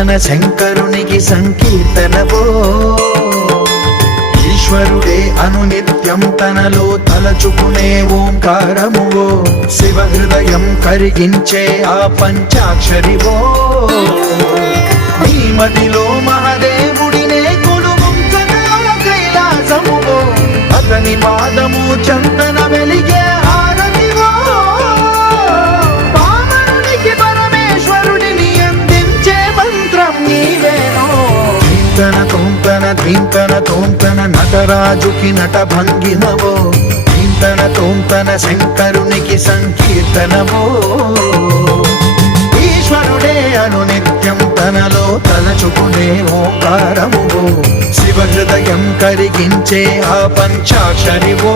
తన శంకరునికి సంకీర్తనవో. ఈశ్వరుడే అనునిత్యం తనలో తలచుకునే ఓంకారమువో. శివ హృదయం కరిగించే ఆ పంచాక్షరివో. నీ మదిలో మహాదేవుడినే కొలువుంచగా కైలాసమువో. అతని పాదము చందన వెలిగే హారతివో. పామరునికి పరమేశ్వరుడిని అందించే మంత్రం నీవేనో. ధీంతన తోంతన ధీంతన తోంతన నటరాజుకి నట భంగిమవో. ధీంతన తోంతన శంకరునికి సంకీర్తనవో. ఈశ్వరుడే అనునిత్యం తనలో తలచుకునే ఓంకారమువో. శివ హృదయం కరిగించే ఆ పంచాక్షరివో.